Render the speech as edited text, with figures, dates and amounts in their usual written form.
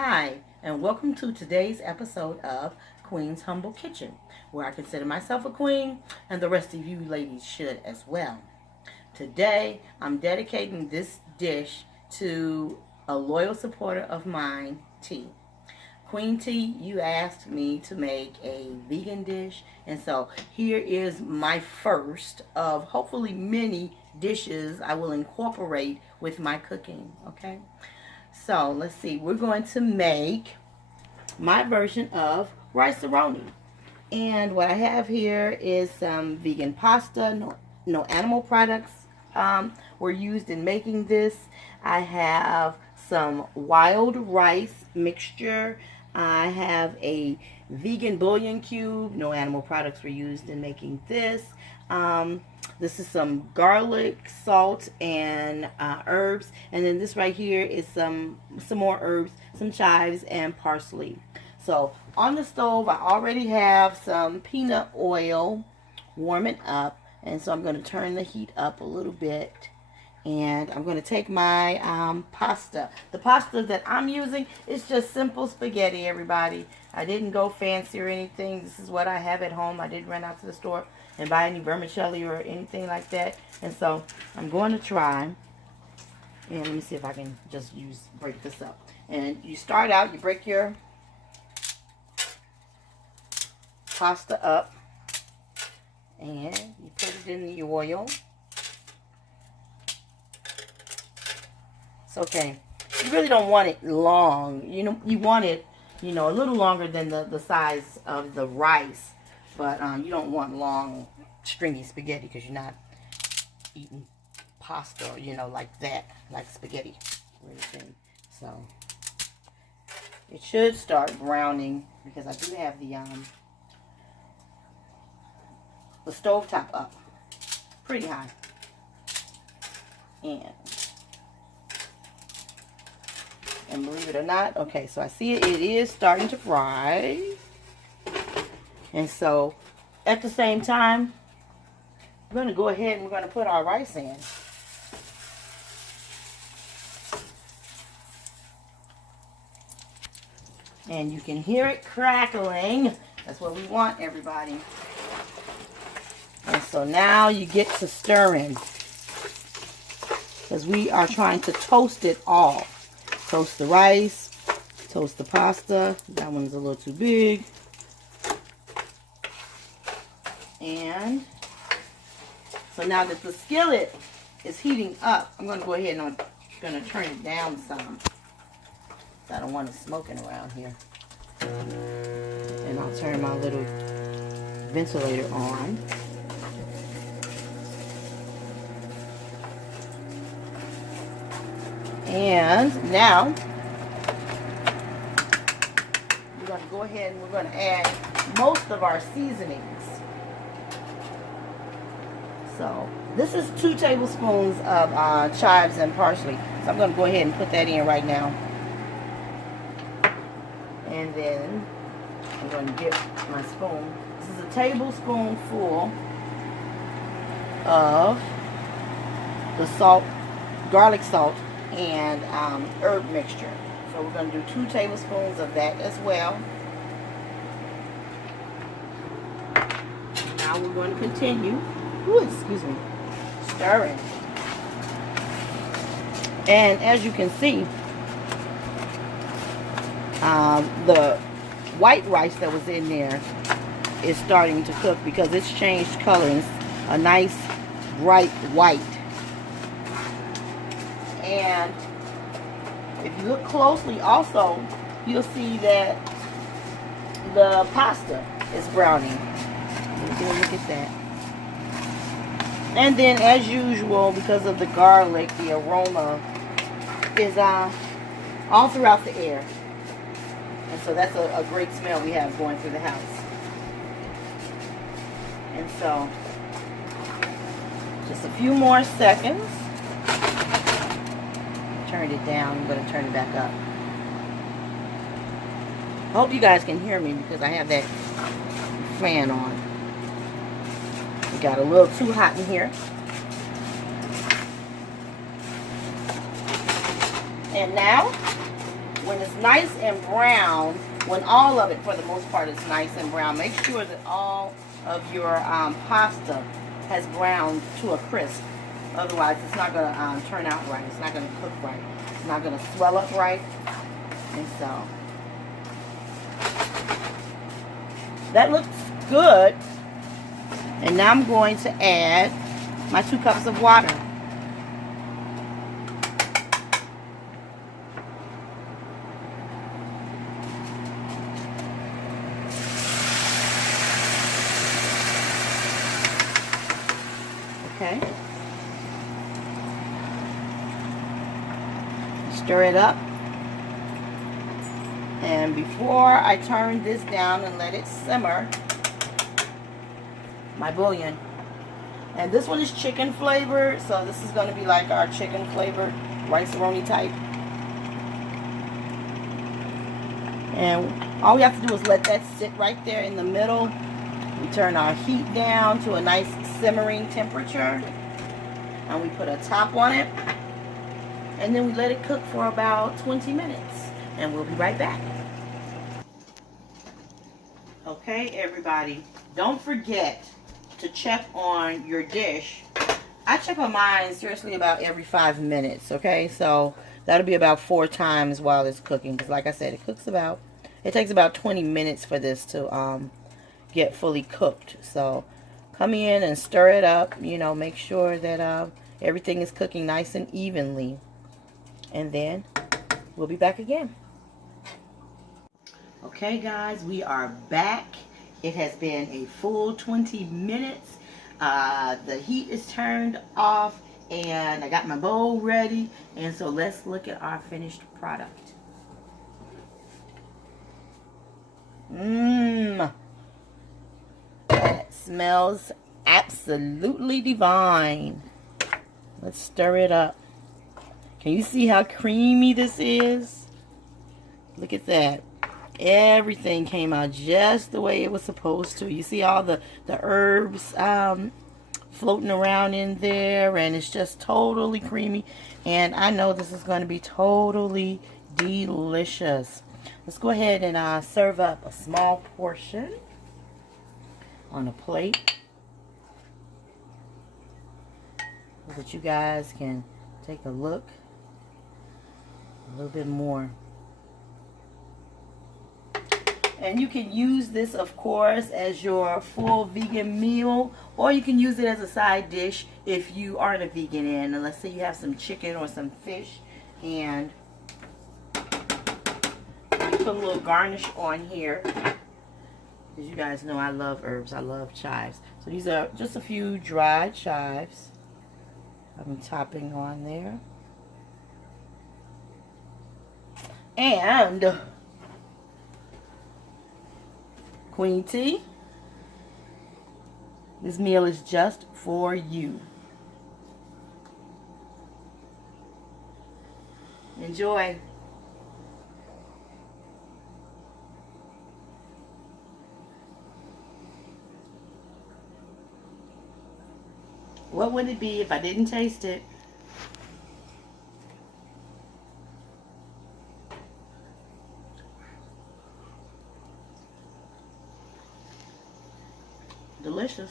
Hi, and welcome to today's episode of Queen's Humble Kitchen, where I consider myself a queen, and the rest of you ladies should as well. Today, I'm dedicating this dish to a loyal supporter of mine, T. Queen T, you asked me to make a vegan dish, and so here is my first of hopefully many dishes I will incorporate with my cooking, okay? So let's see, we're going to make my version of Rice-A-Roni. And what I have here is some vegan pasta, no animal products were used in making this. I have some wild rice mixture. I have a vegan bouillon cube. No animal products were used in making this. This is some garlic, salt, and herbs. And then this right here is some more herbs, some chives, and parsley. So on the stove, I already have some peanut oil warming up. And so I'm going to turn the heat up a little bit. And I'm going to take my pasta. The pasta that I'm using is just simple spaghetti, everybody. I didn't go fancy or anything. This is what I have at home. I didn't run out to the store and buy any vermicelli or anything like that. And so I'm going to try. And let me see if I can just break this up. And you start out, you break your pasta up. And you put it in the oil. It's okay. You really don't want it long. You want it, a little longer than the size of the rice. But you don't want long, stringy spaghetti because you're not eating pasta, like that, like spaghetti or anything. So it should start browning because I do have the stove top up pretty high. And believe it or not, okay, so I see it is starting to fry. And so at the same time, we're going to go ahead and we're going to put our rice in. And you can hear it crackling. That's what we want, everybody. And so now you get to stirring. Because we are trying to toast it all. Toast the rice. Toast the pasta. That one's a little too big. And so now that the skillet is heating up, I'm going to go ahead and I'm going to turn it down some. So I don't want it smoking around here. And I'll turn my little ventilator on. And now we're going to go ahead and we're going to add most of our seasonings. So this is 2 tablespoons of chives and parsley. So I'm going to go ahead and put that in right now. And then I'm going to get my spoon. This is a tablespoonful of the salt, garlic salt, and herb mixture. So we're going to do 2 tablespoons of that as well. Now we're going to continue, stirring. And as you can see, the white rice that was in there is starting to cook because it's changed colors, a nice bright white. And if you look closely also, you'll see that the pasta is browning. Look at that. And then as usual, because of the garlic, the aroma is all throughout the air. And so that's a great smell we have going through the house. And so just a few more seconds. Turned it down. I'm going to turn it back up. I hope you guys can hear me because I have that fan on. It got a little too hot in here. And now when it's nice and brown, when all of it for the most part is nice and brown, make sure that all of your pasta has browned to a crisp. Otherwise, it's not going to turn out right. It's not going to cook right. It's not going to swell up right. And so, that looks good. And now I'm going to add my 2 cups of water. Okay. Stir it up. And before I turn this down and let it simmer, my bouillon. And this one is chicken flavored, so this is going to be like our chicken flavored Rice-A-Roni type. And all we have to do is let that sit right there in the middle. We turn our heat down to a nice simmering temperature. And we put a top on it. And then we let it cook for about 20 minutes. And we'll be right back. Okay, everybody. Don't forget to check on your dish. I check on mine seriously about every 5 minutes, okay? So that'll be about 4 times while it's cooking. Because like I said, it takes about 20 minutes for this to get fully cooked. So come in and stir it up. You know, make sure that everything is cooking nice and evenly. And then we'll be back again. Okay, guys, we are back. It has been a full 20 minutes. The heat is turned off and I got my bowl ready. And so let's look at our finished product. That smells absolutely divine. Let's stir it up. Can you see how creamy this is? Look at that. Everything came out just the way it was supposed to. You see all the herbs floating around in there, and it's just totally creamy. And I know this is going to be totally delicious. Let's go ahead and serve up a small portion on a plate so that you guys can take a look. A little bit more. And you can use this, of course, as your full vegan meal, or you can use it as a side dish if you aren't a vegan. And let's say you have some chicken or some fish, and you put a little garnish on here. As you guys know, I love herbs. I love chives. So these are just a few dried chives I'm topping on there. And Queen T, this meal is just for you. Enjoy. What would it be if I didn't taste it? Delicious.